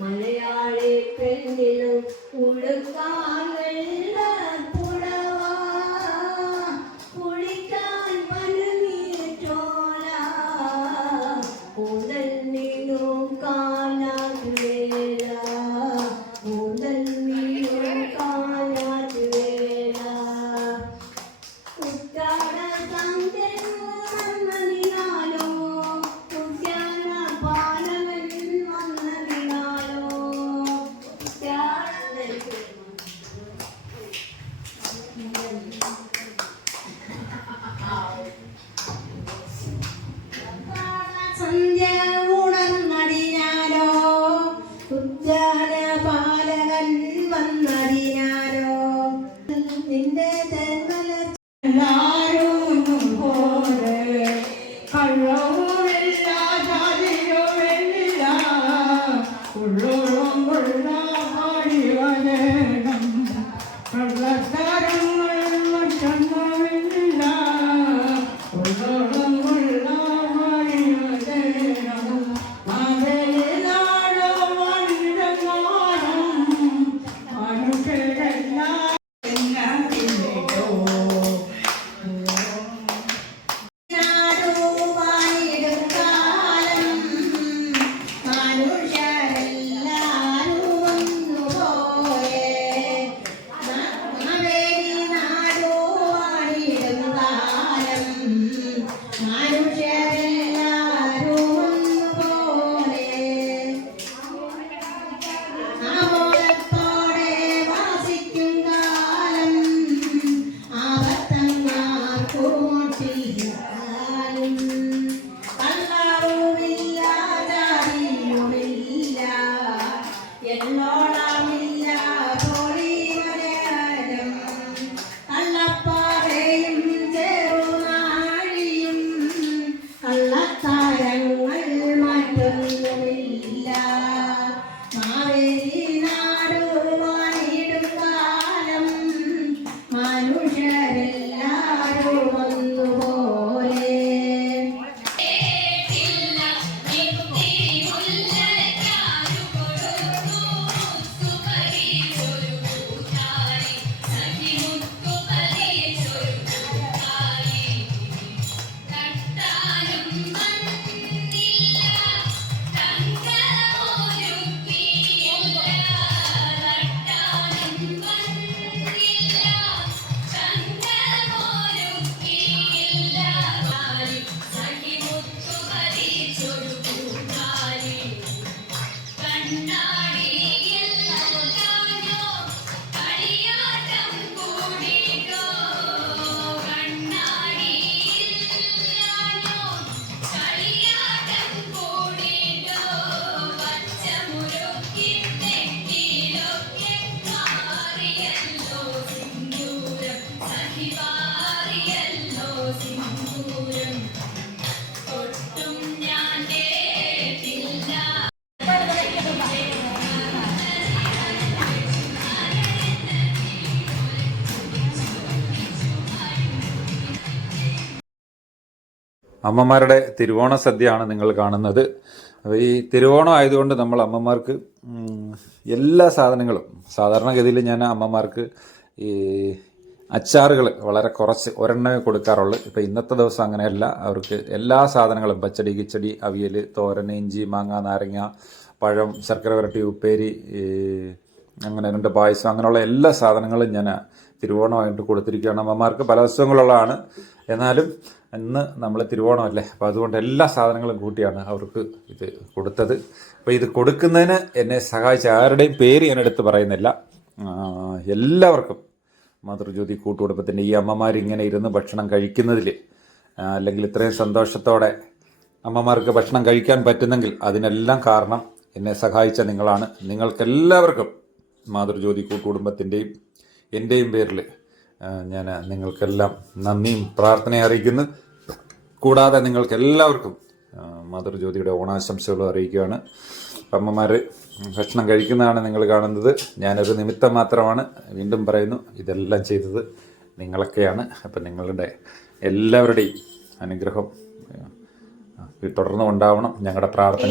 Malayali പെണ്ണിലും ഉടുക്കാൻ Yeah. അമ്മമാരുടെ തിരുവോണ സദ്യയാണ് നിങ്ങൾ കാണുന്നത്. ഈ തിരുവോണം ആയതുകൊണ്ട് നമ്മൾ അമ്മമാർക്ക് എല്ലാ സാധനങ്ങളും സാധാരണഗതിയിൽ ഞാൻ അമ്മമാർക്ക് ഈ അച്ചാറുകൾ വളരെ കുറച്ച് ഒരെണ്ണമേ കൊടുക്കാറുള്ളൂ. ഇപ്പോൾ ഇന്നത്തെ ദിവസം അങ്ങനെയല്ല. അവർക്ക് എല്ലാ സാധനങ്ങളും പച്ചടി കിച്ചടി അവിയൽ തോരൻ ഇഞ്ചി മാങ്ങ നാരങ്ങ പഴം ശർക്കര വരട്ടി ഉപ്പേരി അങ്ങനെ രണ്ട് പായസം അങ്ങനെയുള്ള എല്ലാ സാധനങ്ങളും ഞാൻ തിരുവോണമായിട്ട് കൊടുത്തിരിക്കുകയാണ്. അമ്മമാർക്ക് പല ദിവസങ്ങളുള്ളതാണ് എന്നാലും ഇന്ന് നമ്മൾ തിരുവോണമല്ലേ? അപ്പോൾ അതുകൊണ്ട് എല്ലാ സാധനങ്ങളും കൂട്ടിയാണ് അവർക്ക് ഇത് കൊടുത്തത്. അപ്പോൾ ഇത് കൊടുക്കുന്നതിന് എന്നെ സഹായിച്ച ആരുടെയും പേര് ഞാൻ എടുത്ത് പറയുന്നില്ല എല്ലാവർക്കും മാതൃജ്യോതി കൂട്ടുകുടുംബത്തിന്റെ ഈ അമ്മമാർ ഇങ്ങനെ ഇരുന്ന് ഭക്ഷണം കഴിക്കുന്നതിൽ അല്ലെങ്കിൽ ഇത്രയും സന്തോഷത്തോടെ അമ്മമാർക്ക് ഭക്ഷണം കഴിക്കാൻ പറ്റുന്നെങ്കിൽ അതിനെല്ലാം കാരണം എന്നെ സഹായിച്ച നിങ്ങളാണ്. നിങ്ങൾക്കെല്ലാവർക്കും മാതൃജ്യോതി കൂട്ടുകുടുംബത്തിന്റെയും എന്റെയും പേരിൽ ഞാൻ നിങ്ങൾക്കെല്ലാം നന്ദിയും പ്രാർത്ഥനയും അറിയിക്കുന്നു. കൂടാതെ നിങ്ങൾക്ക് എല്ലാവർക്കും മാതൃജ്യോതിയുടെ ഓണാശംസകളും അറിയിക്കുകയാണ്. അമ്മമാർ ഭക്ഷണം കഴിക്കുന്നതാണ് നിങ്ങൾ കാണുന്നത്. ഞാനൊരു നിമിത്തം മാത്രമാണ് വീണ്ടും പറയുന്നു ഇതെല്ലാം ചെയ്തത് നിങ്ങളൊക്കെയാണ്. അപ്പം നിങ്ങളുടെ എല്ലാവരുടെയും അനുഗ്രഹം തുടർന്നും ഉണ്ടാവണം ഞങ്ങളുടെ പ്രാർത്ഥന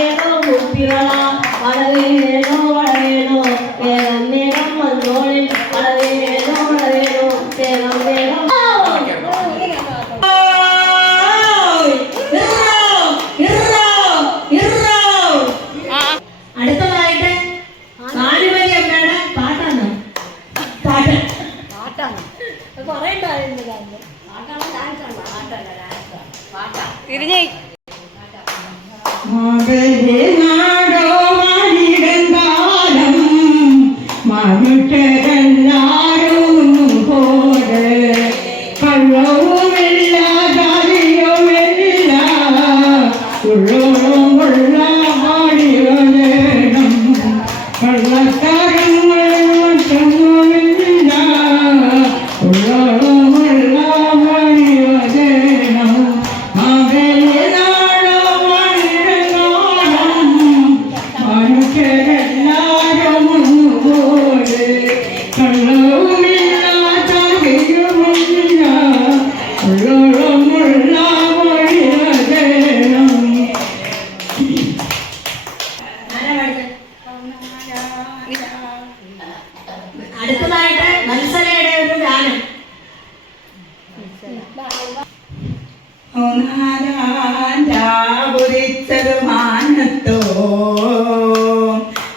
കരിവളവേനോ കുപ്പിവള വളവേനോ വളവേനോ വേഗം വേഗം വന്നോളെ വളവേനോ വളവേനോ വേഗം വേഗം അടുത്തതായിട്ട് നാലുവരി അമ്മയുടെ പാട്ടാണ്. പാട്ട്. തിരിഞ്ഞേ Guerreiro. അടുത്തതായിട്ട് മത്സരയുടെ ഒരു ഗാനം. ഒന്നാരാപുരിച്ചത് മാനത്തോ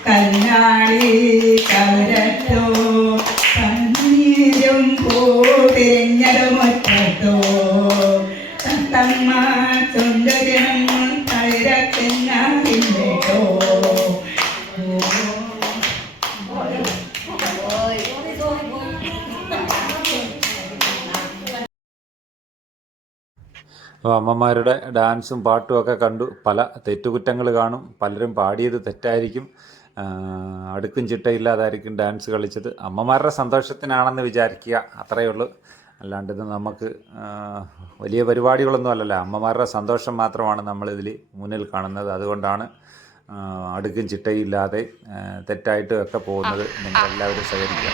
കല്ലാളി കവരത്തോ കണ്ണീരും പൂതിരിഞ്ഞത് മുറ്റത്തോ തത്തമ്മ സുന്ദരം അമ്മമാരുടെ ഡാൻസും പാട്ടും ഒക്കെ കണ്ടു. പല തെറ്റുകുറ്റങ്ങൾ കാണും. പലരും പാടിയത് തെറ്റായിരിക്കും. അടുക്കും ചിട്ടയില്ലാതായിരിക്കും ഡാൻസ് കളിച്ചത്. അമ്മമാരുടെ സന്തോഷത്തിനാണെന്ന് വിചാരിക്കുക. അത്രയേ ഉള്ളൂ. അല്ലാണ്ട് ഇത് നമുക്ക് വലിയ പരിപാടികളൊന്നും അല്ലല്ലോ. അമ്മമാരുടെ സന്തോഷം മാത്രമാണ് നമ്മളിതിൽ മുന്നിൽ കാണുന്നത്. അതുകൊണ്ടാണ് അടുക്കും ചിട്ടയില്ലാതെ തെറ്റായിട്ടും ഒക്കെ പോകുന്നത്. നിങ്ങളെല്ലാവരും സഹകരിക്കുക.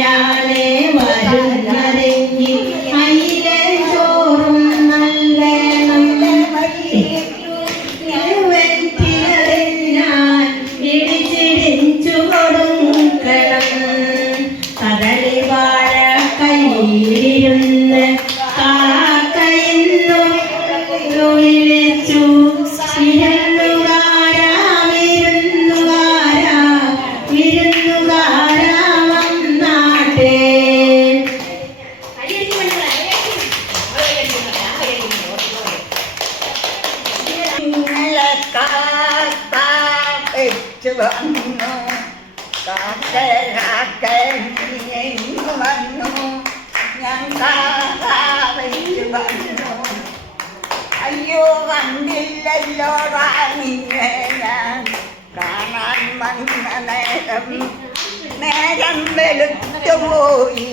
yeah. കണ്ടില്ലല്ലോ റാണിയെ ഞാൻ. കാണാൻ വന്ന നേരം നേരം വെളുത്തുപോയി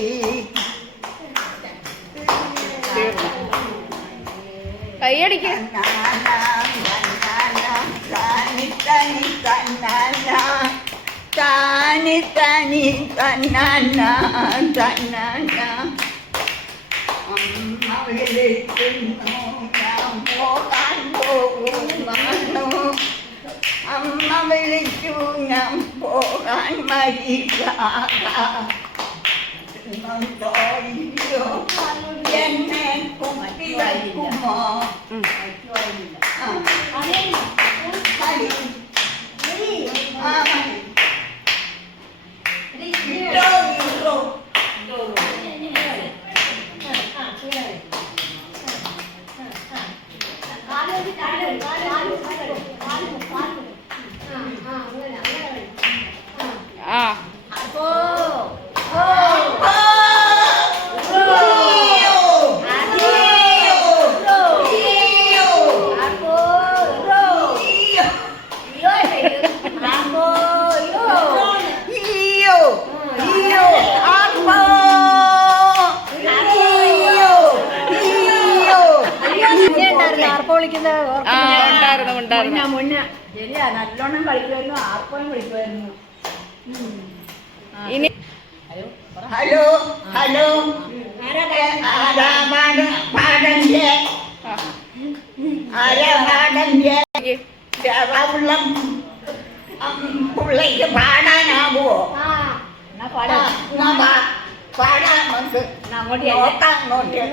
കൈയടിക്ക്. താനി തനി തന്നാന. തന്നാന അമ്മ വിളിക്കുന്നു ഞാൻ പോകാൻ പോകുന്നു അമ്മ വിളിച്ചു ഞാൻ പോകാൻ? മരിക്കാ എന്നെ കുത്തി നല്ലോണം കളിക്കുമായിരുന്നു ആർപ്പോഴും കളിക്കുമായിരുന്നു ഇനി ഹലോ ഹലോ പിള്ളേക്ക് പാടാനാകുമോ പാടാൻ നമുക്ക് നോക്കാം നോക്കാം